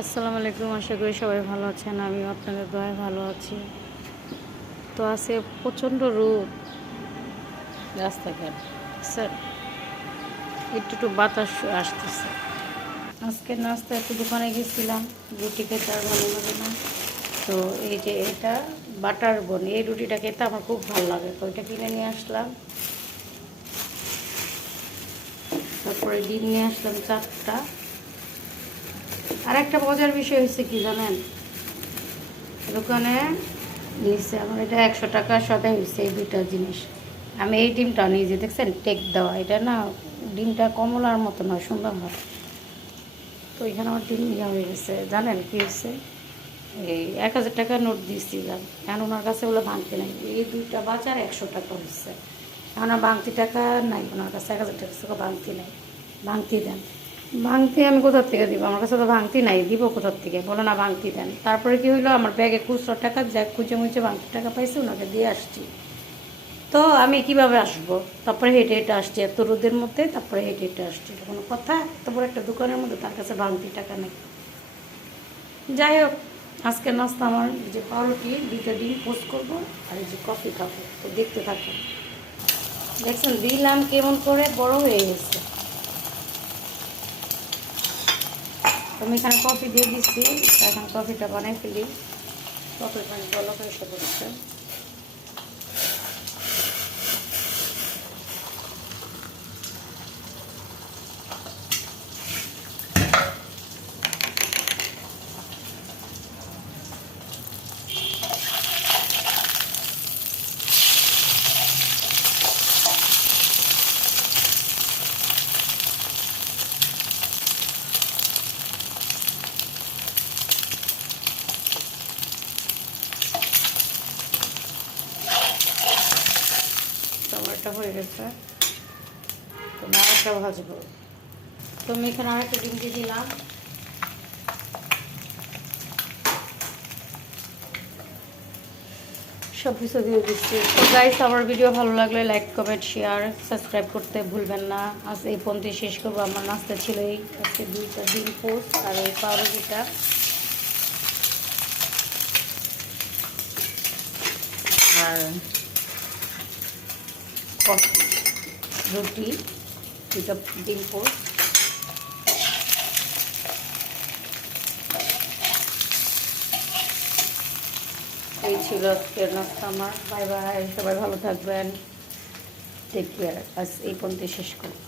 আসসালামু আলাইকুম, আশা করি সবাই ভালো আছেন। আমিও আপনাদের দয়ায় ভালো আছি। তো আজকে প্রচণ্ড রোদ রাস্তাঘাট, স্যার একটু একটু বাতাস আসতেছে। আজকে নাস্তা একটু দোকানে গেছিলাম, রুটি খেতে আর ভালো লাগে না। তো এই যে এটা বাটার বন, এই রুটিটা খেতে আমার খুব ভালো লাগে, তো ওইটা কিনে নিয়ে আসলাম। তারপরে ডিম নিয়ে আসলাম 4টা। আর একটা মজার বিষয় হচ্ছে কি জানেন, দোকানে নিচ্ছে আমার এটা 100 টাকা সদাই হয়েছে এই দুইটা জিনিস। আমি এই ডিমটা নিজে দেখছেন টেক দেওয়া, এটা না ডিমটা কমলার মতো নয়, সুন্দর হয়। তো এখানে আমার ডিম ইয়া হয়ে গেছে, জানেন কী হয়েছে, এই 1000 টাকা নোট দিয়েছিলাম, এখন ওনার কাছে ওগুলো ভাঙতি নাই। এই দুইটা বাজার 100 টাকা হচ্ছে, এখন আর ভাঙতি টাকা নাই ওনার কাছে, 1000 টাকা থেকে ভাঙতি নাই। ভাঙতি দেন। ভাঙতি আমি কোথার থেকে দিব, আমার কাছে তো ভাঙতি নাই, দিব কোথার থেকে, বলো না ভাঙতি দেন। তারপরে কি হইলো, আমার ব্যাগে খুচরো টাকা যা খুঁজে মুচে ভাঙতি টাকা পাইছি, ওনাকে দিয়ে আসছি। তো আমি কিভাবে আসবো, তারপরে হেঁটে হেঁটে আসছি এত রোদের মধ্যে, তারপরে হেঁটে হেঁটে আসছি, এটা কোনো কথা? তারপরে একটা দোকানের মধ্যে তার কাছে ভাঙতি টাকা নেই। যাই হোক, আজকে নাস্তা আমার যে পাউরুটি 2টা ডিম পোস্ট করবো, আর এই যে কফি খাবো। তো দেখতে থাকুন। দেখছেন দিলাম কেমন করে বড় হয়ে গেছে। আমি এখানে কফি দিয়ে দিচ্ছি, এখন কফিটা বানাই ফেলি। কফির পানি বলক এসে পড়ছে। টমেটোটা হয়ে গেছে, তো আমি আরেকটা ভাজবো। তো আমি এখানে আরেকটা ডিম দিয়ে দিলাম। সব কিছু দিয়ে দিচ্ছি। তো গাইস, আমার ভিডিও ভালো লাগলে লাইক কমেন্ট শেয়ার সাবস্ক্রাইব করতে ভুলবেন না। আজ এই পর্যন্ত শেষ করবো। আমার নাস্তা ছিল এই আজকে 2টা ডিম পোস্ট আর এই পাউরুটিটা আর কফি, রুটি, 2টা ডিম পোস্ট। এই ছিল আজকের নাস্তা আমার। বাই বাই, সবাই ভালো থাকবেন, টেক কেয়ার। আজ এই পর্যন্ত শেষ করব।